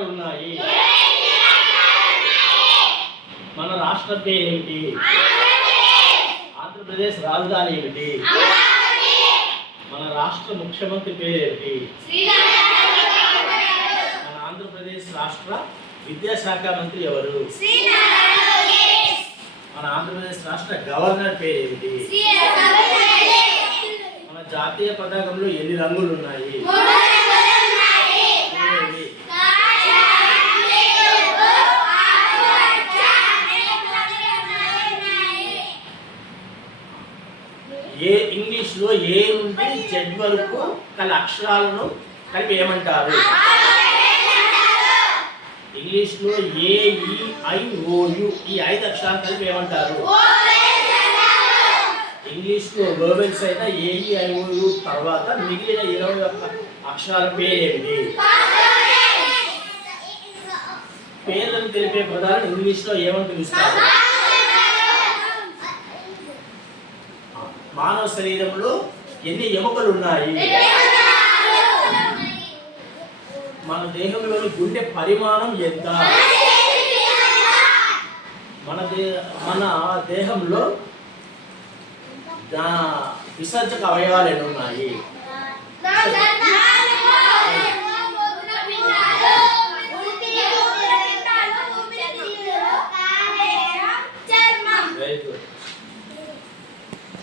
ఉన్నాయి. మన రాష్ట్ర పేరు ఏమిటి? ఆంధ్రప్రదేశ్ రాజధాని ఏమిటి? మన రాష్ట్ర ముఖ్యమంత్రి పేరు ఏమిటి? మన ఆంధ్రప్రదేశ్ రాష్ట్ర విద్యాశాఖ మంత్రి ఎవరు? మన ఆంధ్రప్రదేశ్ రాష్ట్ర గవర్నర్ పేరు ఏమిటి? మన జాతీయ పతాకంలో ఎన్ని రంగులు ఉన్నాయి? ఇంగ్లీష్ లో ఏ నుండి జెడ్ వరకు గల అక్షరాలను కలిపి ఏమంటారు? ఇంగ్లీష్ లో ఏ, ఈ, ఐ, ఓ, యు ఈ 5 అక్షరాలు కలిపి ఏమంటారు? ఇంగ్లీష్ లో వోవెల్స్ అయిన ఏ, ఈ, ఐ, ఓ, యు తర్వాత మిగిలిన 21 అక్షరాల పేరేమిటి? పేర్లను తెలిపే పదాలను ఇంగ్లీష్ లో ఏమని పిలుస్తారు? మానవ శరీరంలో ఎన్ని ఎముకలు ఉన్నాయి? మన దేహంలోని గుండె పరిమాణం ఎంత? మన దేహంలో విసర్జక అవయవాలు ఎన్ని ఉన్నాయి?